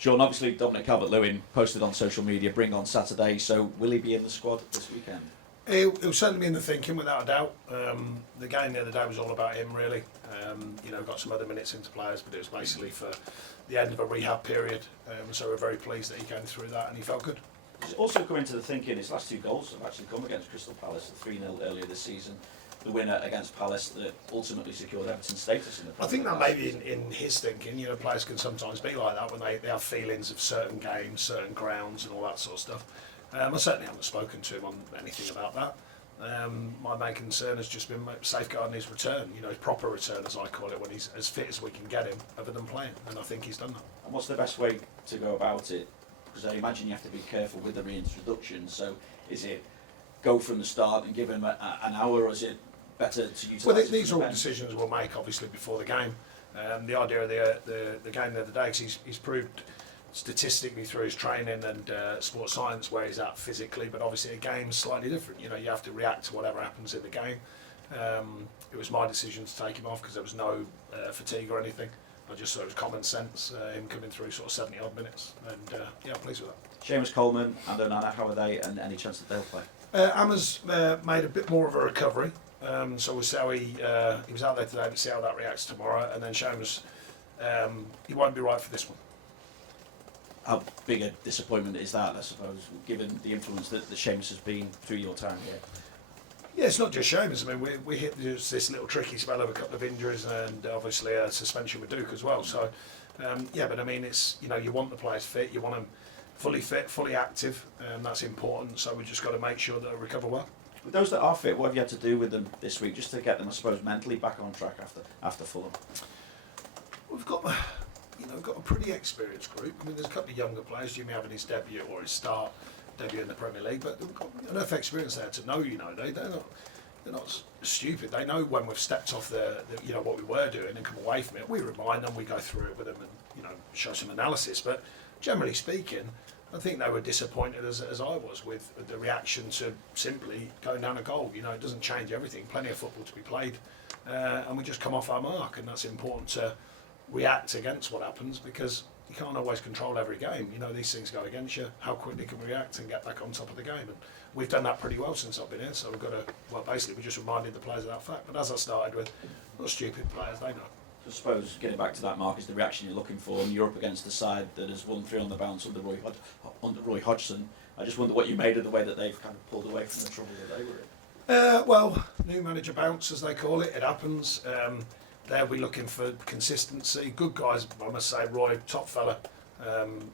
Sean, obviously Dominic Calvert-Lewin posted on social media, bring on Saturday, so will he be in the squad this weekend? He'll certainly be in the thinking, without a doubt. The game the other day was all about him, really. Got some other minutes into players, but it was basically for the end of a rehab period. So we're very pleased that he came through that and he felt good. He's also come into the thinking, his last 2 goals have actually come against Crystal Palace, 3-0 earlier this season. The winner against Palace that ultimately secured Everton's status in the Premier I think that League. maybe in his thinking, players can sometimes be like that when they have feelings of certain games, certain grounds and all that sort of stuff. I certainly haven't spoken to him on anything about that. My main concern has just been safeguarding his return, his proper return, as I call it, when he's as fit as we can get him, other than playing, and I think he's done that. And what's the best way to go about it? Because I imagine you have to be careful with the reintroduction, so is it go from the start and give him an hour, or is it better to utilise Well, it these from are the all bench? decisions we'll make, obviously, before the game. The idea of the game the other day, 'cause he's proved statistically through his training and sports science where he's at physically, but obviously a game's slightly different. You have to react to whatever happens in the game. It was my decision to take him off because there was no fatigue or anything. I just thought it was common sense, him coming through sort of 70 odd minutes, and I'm pleased with that. Seamus Coleman and Onana, how are they, and any chance that they'll play? Amma's made a bit more of a recovery, so we'll see how he was out there today. We'll see how that reacts tomorrow, and then Seamus, he won't be right for this one. How big a disappointment is that, I suppose, given the influence that Seamus has been through your time here? Yeah, it's not just Seamus. I mean, we hit this little tricky spell of a couple of injuries and obviously a suspension with Duke as well. So, but I mean, it's you want the players fit, you want them fully fit, fully active, and that's important. So we just got to make sure that they recover well. With those that are fit, what have you had to do with them this week, just to get them, I suppose, mentally back on track after Fulham? We've got a pretty experienced group. I mean, there's a couple of younger players, Jimmy having his debut or his debut in the Premier League, but we've got enough experience there to know, they're not stupid. They know when we've stepped off what we were doing and come away from it. We remind them, we go through it with them and, show some analysis. But generally speaking, I think they were disappointed as I was with the reaction to simply going down a goal. It doesn't change everything. Plenty of football to be played. And we just come off our mark, and that's important to react against what happens, because you can't always control every game. These things go against you. How quickly can we react and get back on top of the game? And we've done that pretty well since I've been here. So we've got to, basically we just reminded the players of that fact. But as I started with, not stupid players, they know. I suppose getting back to that, Mark, is the reaction you're looking for, and you're up against a side that has won 3 on the bounce under Roy Hodgson. I just wonder what you made of the way that they've kind of pulled away from the trouble that they were in. New manager bounce, as they call it. It happens. They'll be looking for consistency. Good guys, I must say. Roy, top fella.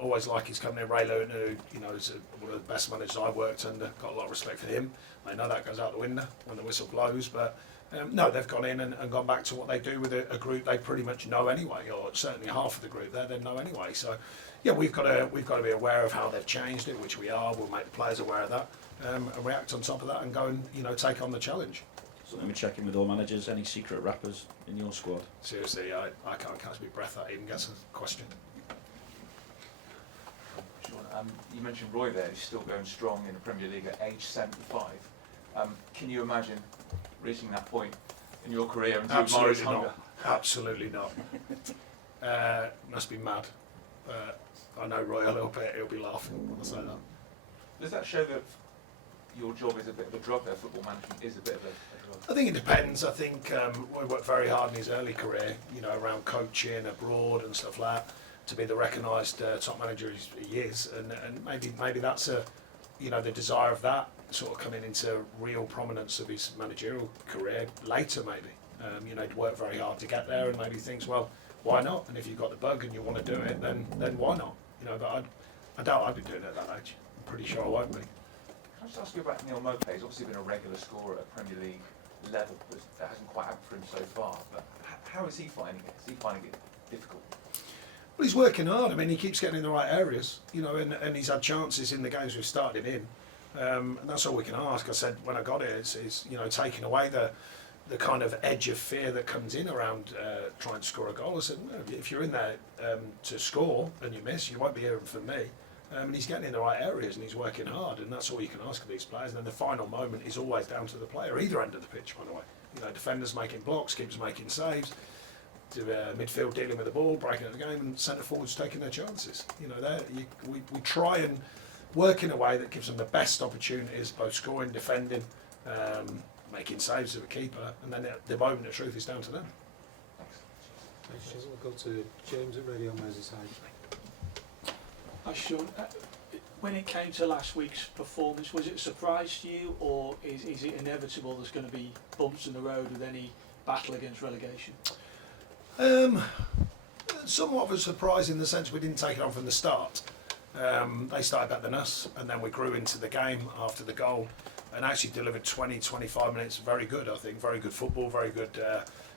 Always like he's coming in. Ray Lewin, who is one of the best managers I've worked under. Got a lot of respect for him. I know that goes out the window when the whistle blows, but no, they've gone in and gone back to what they do with a group they pretty much know anyway, or certainly half of the group there they know anyway. So, yeah, we've got to be aware of how they've changed it, which we are. We'll make the players aware of that, and react on top of that, and go and take on the challenge. So let me check in with all managers. Any secret rappers in your squad? Seriously, I can't catch my breath. That even gets a question. Sean, you mentioned Roy there. He's still going strong in the Premier League at age 75. Can you imagine reaching that point in your career and Absolutely not. Absolutely not. Must be mad. I know Roy a little bit. He'll be laughing when I say that. Does that show that your job is a bit of a drug there? Football management is a bit of a drug. I think it depends. I think Roy worked very hard in his early career, around coaching abroad and stuff like that, to be the recognised top manager he is, and maybe that's the desire of that sort of coming into real prominence of his managerial career later, maybe. He'd worked very hard to get there, and maybe thinks, well, why not? And if you've got the bug and you want to do it, then why not? But I doubt I'd be doing it at that age. I'm pretty sure I won't be. Can I just ask you about Neil Maupay? He's obviously been a regular scorer at Premier League level, but that hasn't quite happened for him so far. But how is he finding it? Is he finding it difficult? Well, he's working hard. I mean, he keeps getting in the right areas, and he's had chances in the games we've started him in. And that's all we can ask. I said when I got here, is taking away the kind of edge of fear that comes in around trying to score a goal. I said, no, if you're in there to score and you miss, you won't be hearing from me. And he's getting in the right areas and he's working hard, and that's all you can ask of these players. And then the final moment is always down to the player, either end of the pitch, by the way. Defenders making blocks, keepers making saves. midfield dealing with the ball, breaking up the game, and centre forwards taking their chances. You know, we try and work in a way that gives them the best opportunities, both scoring, defending, making saves of a keeper, and then the moment of truth is down to them. Thanks. We'll go to James at Radio Merseyside. When it came to last week's performance, was it a surprise to you, or is it inevitable there's going to be bumps in the road with any battle against relegation? Somewhat of a surprise in the sense we didn't take it on from the start. They started better than us, and then we grew into the game after the goal and actually delivered 20-25 minutes very good, I think. Very good football, very good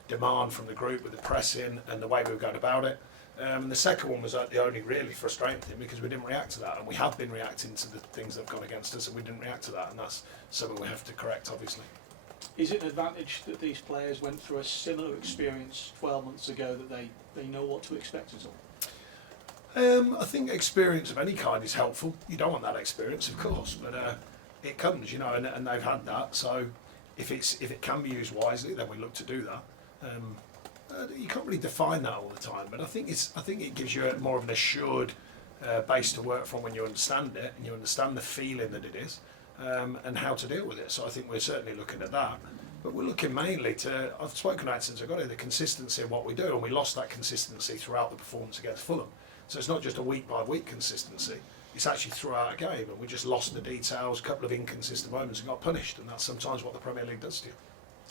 demand from the group with the pressing and the way we were going about it. And the second one was the only really frustrating thing, because we didn't react to that, and we have been reacting to the things that have gone against us, and we didn't react to that, and that's something we have to correct, obviously. Is it an advantage that these players went through a similar experience 12 months ago, that they know what to expect at all? I think experience of any kind is helpful. You don't want that experience, of course, but it comes, you know, and they've had that. So if it can be used wisely, then we look to do that. You can't really define that all the time, but I think it gives you more of an assured base to work from when you understand it and you understand the feeling that it is, and how to deal with it. So I think we're certainly looking at that. But we're looking mainly to, I've spoken about it since I got here, the consistency of what we do, and we lost that consistency throughout the performance against Fulham. So it's not just a week by week consistency, it's actually throughout a game, and we just lost the details, a couple of inconsistent moments and got punished, and that's sometimes what the Premier League does to you.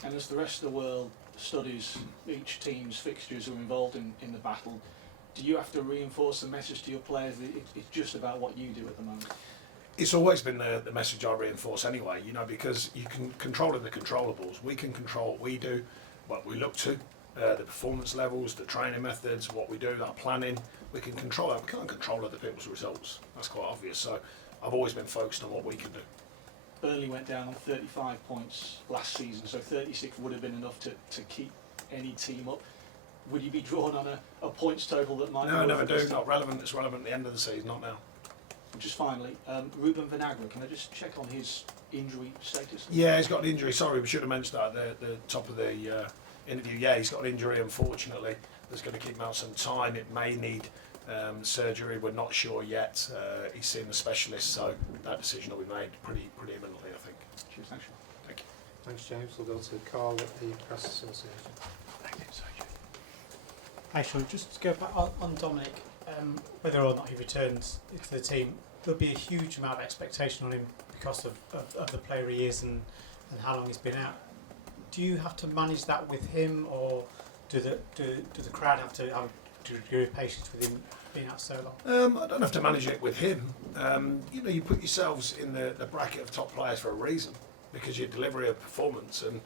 And as the rest of the world studies each team's fixtures who are involved in the battle, do you have to reinforce the message to your players that it's just about what you do at the moment? It's always been the message I reinforce anyway, you know, because you can control the controllables. We can control what we do, what we look to, the performance levels, the training methods, what we do, our planning. We can control that. We can't control other people's results. That's quite obvious. So I've always been focused on what we can do. Burnley went down on 35 points last season, so 36 would have been enough to keep any team up. Would you be drawn on a points total that might... No, I never do. Not relevant. It's relevant at the end of the season, not now. Just finally, Ruben Vinagre, can I just check on his injury status? Yeah, he's got an injury. Sorry, we should have mentioned that at the top of the interview. Yeah, he's got an injury, unfortunately. That's going to keep him out some time. It may need surgery. We're not sure yet. He's seen the specialist, so that decision will be made pretty imminently, I think. Cheers, thanks. Thank you. Thanks, James. We'll go to Carl at the Press Association. Thank you, Hi, Sean. Just to go back on Dominic, whether or not he returns to the team, there'll be a huge amount of expectation on him because of the player he is and how long he's been out. Do you have to manage that with him, or do the crowd have to have a degree of patience with him being out so long? I don't have to manage it with him. You know, you put yourselves in the bracket of top players for a reason, because your delivery of performance, and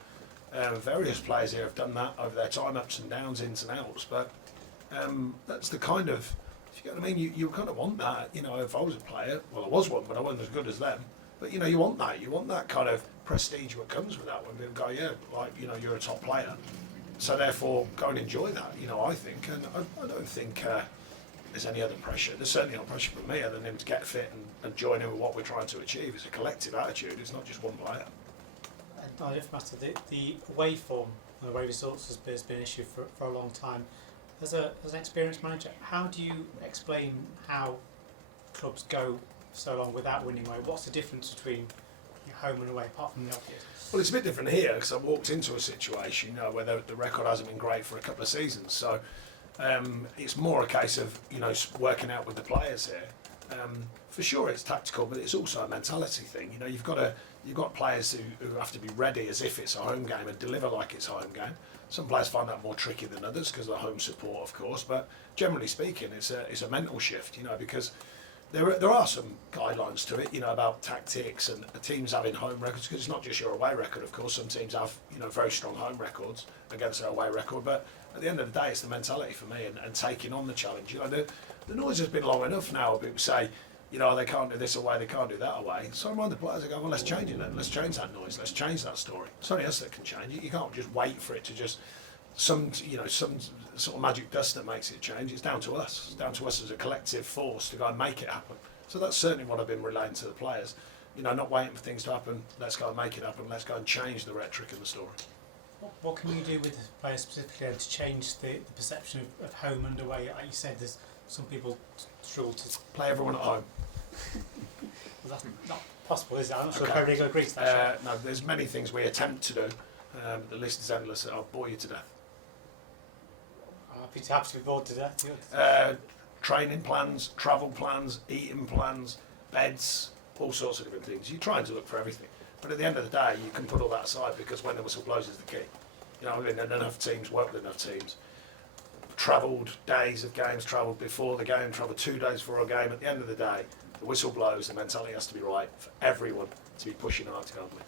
various players here have done that over their time, ups and downs, ins and outs. But that's the kind of, if you get what I mean, you kind of want that. You know, if I was a player, well, I was one, but I wasn't as good as them. But you know, you want that kind of prestige what comes with that, when people go, yeah, like, you know, you're a top player. So therefore, go and enjoy that, you know, I think. And I don't think there's any other pressure. There's certainly not pressure from me other than him to get fit and join in with what we're trying to achieve. It's a collective attitude, it's not just one player. And I just master the away form and away results has been an issue for a long time. As an experienced manager, how do you explain how clubs go so long without winning away? What's the difference between home and away, apart from the obvious? Well, it's a bit different here, because I walked into a situation, you know, where the record hasn't been great for a couple of seasons. So it's more a case of, you know, working out with the players here. For sure, it's tactical, but it's also a mentality thing. You know, you've got players who have to be ready as if it's a home game and deliver like it's a home game. Some players find that more tricky than others because of the home support, of course. But generally speaking, it's a mental shift, you know, because there are some guidelines to it, you know, about tactics and teams having home records, because it's not just your away record, of course. Some teams have, you know, very strong home records against their away record, but at the end of the day, it's the mentality for me and taking on the challenge. You know, the noise has been long enough now. People say, you know, they can't do this away, they can't do that away. So I remind the players, I go, well, let's change it then. Let's change that noise. Let's change that story. It's only us that can change it. You can't just wait for it to just some sort of magic dust that makes it change. It's down to us. It's down to us as a collective force to go and make it happen. So that's certainly what I've been relaying to the players. You know, not waiting for things to happen. Let's go and make it happen. Let's go and change the rhetoric and the story. What can you do with the players specifically then to change the perception of home and away? Like you said, there's some people struggle to. Play everyone at home. Well, that's not possible, is it? I'm not sure Okay. Premier League agrees to that. No, there's many things we attempt to do. The list is endless. I'll bore you to death. I'm happy to be bored to death. Training plans, travel plans, eating plans, beds, all sorts of different things. You're trying to look for everything. But at the end of the day, you can put all that aside because when the whistle blows is the key. You know, I mean, and enough teams, work with enough teams. Travelled days of games, travelled before the game, travelled 2 days before a game. At the end of the day, the whistle blows, the mentality has to be right for everyone to be pushing hard to go and win.